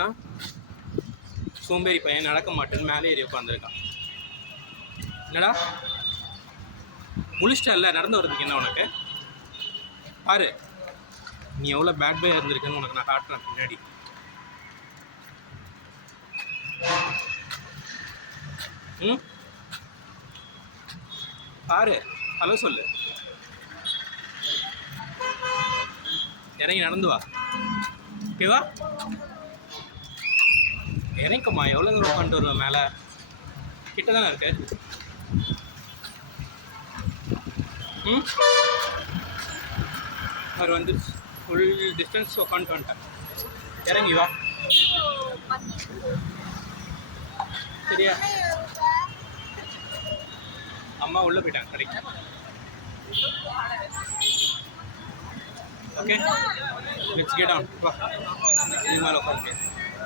ஆ சோம்பேறி பையன் நடக்க மாட்டேன்னு மேலே ஏறி உட்காந்துருக்கான். என்னடா முழிச்சிட்டல்ல, நடந்து வர்றதுக்கு என்ன உனக்கு? பாரு நீ எவ்வளோ பேட் பாய் இருந்திருக்குன்னு உனக்கு நான் காட்டுறேன் பின்னாடி. ம் பாரு, ஹலோ சொல்லு, இறங்கி நடந்து வா. ஓகேவா? இறங்கிக்கம்மா. எவ்வளோ தூரம் உட்காந்துட்டு வருவேன் மேலே? கிட்ட தானே இருக்கு. ம் அவர் வந்து ஃபுல் டிஸ்டன்ஸ் உட்காந்துட்டு வந்துட்டேன். இறங்கி வா. சரியா? அம்மா உள்ளே போயிட்டாங்க கடைக்கு. Okay, let's get on. வா, இது மேலே உட்காந்து.